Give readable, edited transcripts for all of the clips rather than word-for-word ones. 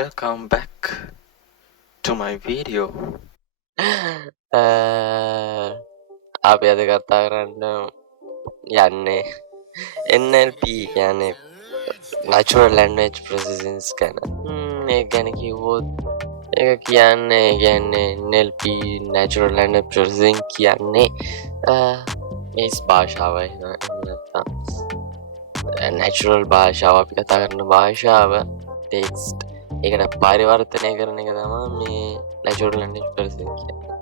Welcome back to my video. අපි අද කතා කරන්න යන්නේ NLP කියන්නේ natural language processing ගැන. ඒ ගැන කිව්වොත් ඒක කියන්නේ NLP natural language processing කියන්නේ මේ භාෂාවයි නැත්නම් natural භාෂාව අපි කතා කරන භාෂාව text ඒකට පරිවර්තනය කරන එක තමයි මේ natural language processing කියන්නේ.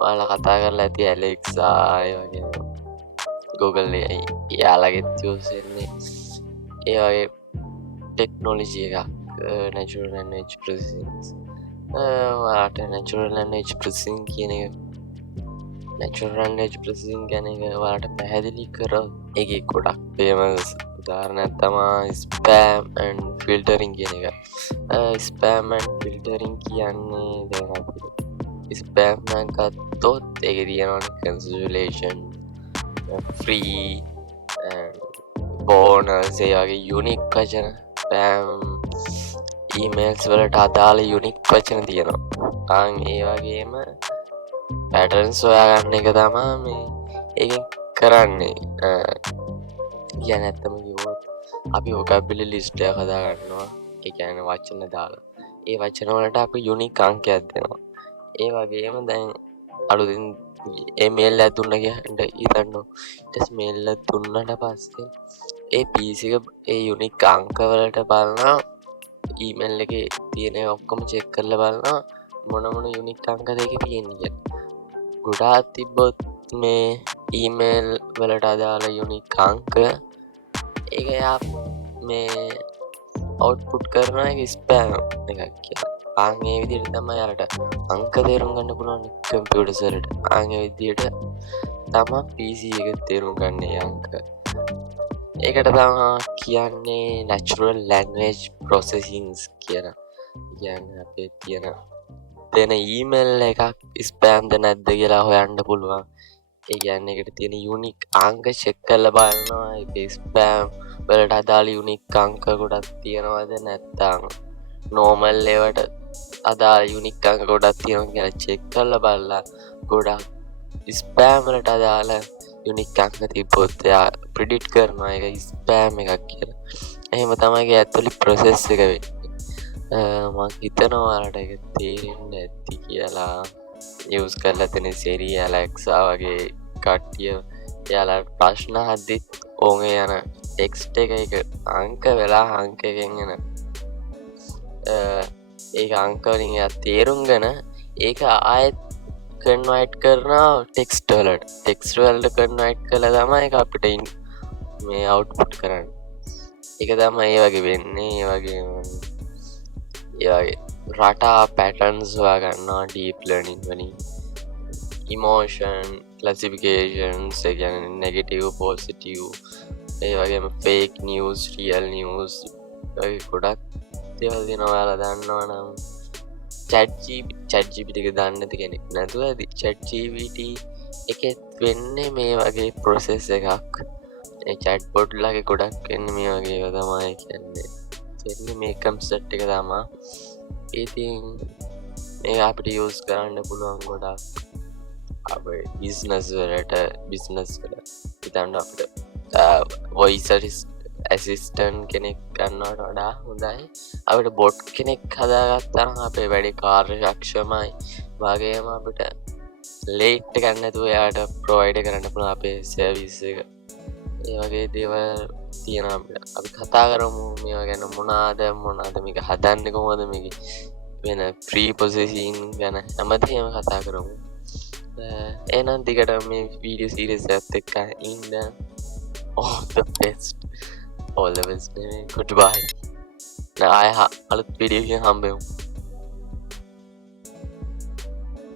ඔයාලා කතා කරලා ඇති Alexa ඒ වගේ Google යාළගෙත් use වෙන්නේ ඒ වගේ ටෙක්නොලොජි එකක් natural language processing. ඔයාලට natural language processing කියන එක natural language processing ගැන ඔයාලට පැහැදිලි කරොත් ඒකේ ගොඩක් famous උදාහරණයක් තමයි spam and filtering කියන එක. spam and filtering කියන්නේ දැන් අපිට spam එක ගත්තොත් ඒකේ තියෙනවා cancellation, free and bonus ඒ වගේ unique වචන spam emails වලට අදාළ unique වචන තියෙනවා. ඒ වගේම patterns හොයාගන්න එක තමයි මේ ඒකෙන් කරන්නේ. කියන්නේ ඇත්තම කිව්වොත් අපි vocabulary list එකක් හදා ගන්නවා. ඒ කියන්නේ වචන දාලා. ඒ වචන වලට අපි unique අංකයක් දෙනවා. ඒ වගේම දැන් අලුතින් mail එකක් දුන්නා කියන්නේ ඊතන්න ඊට mail එක දුන්නාට පස්සේ ඒ PC එක ඒ unique අංක වලට බලනවා email එකේ තියෙන ඔක්කොම check කරලා බලනවා මොන unique අංකද ඒකේ තියෙන්නේ කියලා. ගොඩාක් තිබ්බොත් මේ email වලට අදාළ unique අංක ඒක යා මේ output කරනවා ඒක spam එකක් කියලා. ඒ විදිහට තමයි යාලට අංක තේරුම් ගන්න පුළුවන් කම්පියුටර්ස් වලට. ඒ විදිහට තමයි PC එක තේරුම් ගන්න අංක. ඒකට තමයි කියන්නේ natural language processing කියලා. කියන්නේ අපේ තියෙන දෙන email එකක් spam ද නැද්ද කියලා හොයන්න පුළුවන්. ඒ කියන්නේ ඒකට තියෙන unique අංක check කරලා බලනවා ඒක spam වලට අදාළ unique අංක ගොඩක් තියෙනවද නැත්නම් normal ඒවට අදාළ unique අංක ගොඩක් තියෙනවා කියලා check කරලා බලලා ගොඩක් spam වලට අදාළ unique අංක තිබ්බොත් එයා predict කරනවා ඒක spam එකක් කියලා. එහෙම තමයි ඒක ඇක්චුअली process එක වෙන්නේ. මම හිතනවා ඔයාලට ඒක තේරෙන්නේ නැති කියලා. use කරලා තියෙන Siri Alexa වගේ කට්ටිය එයාලට ප්‍රශ්න අහද්දි ඕන් යන text එක අංක වෙලා අංක එකෙන් එන ඒක අංක වලින් එයා තේරුම්ගෙන ඒක ආයෙත් convert කරනවා text වලට. text වලට convert කළා තමයි ඒක අපිට මේ output කරන්නේ. ඒක තමයි ඒ වගේ වෙන්නේ. ඒ වගේ රටා patterns හොයා ගන්නවා deep learning වලින්. emotion classifications ඒ කියන්නේ negative positive ඒ වගේම fake news real news වගේ ගොඩක් දේවල් තියෙනවා. ඔයාලා දන්නවනම් ChatGPT එක දන්නේ නැති කෙනෙක් නැතුව ChatGPT එකෙත් වෙන්නේ මේ වගේ process එකක්. ඒ chatbot ලගේ ගොඩක් වෙන්නේ මේ වගේ ඒවා තමයි කියන්නේ. එන්නේ මේ concept එක තමයි. ඉතින් මේක අපිට use කරන්න පුළුවන් ගොඩක් අපේ business වලට හිතන්න අපිට voice assistant කෙනෙක් ගන්නවට වඩා හොඳයි අපිට bot කෙනෙක් හදාගත්තාම අපේ වැඩේ කාර්යක්ෂමයි. වගේම අපිට late ගන්න නැතුව එයාට provide කරන්න පුළුවන් අපේ service එක. ඒ වගේ දේවල් තියෙනවා අපිට. අපි කතා කරමු මේවා ගැන මොනවාද මේක හදන්නේ කොහොමද මේක වෙන pre-processing ගැන හැමදේම කතා කරමු. එහෙනම් දිගට මේ video series එකත් එක්ක ඉන්න all the best. All the best. Goodbye. Now I අලුත් video එකකින් හම්බෙමු.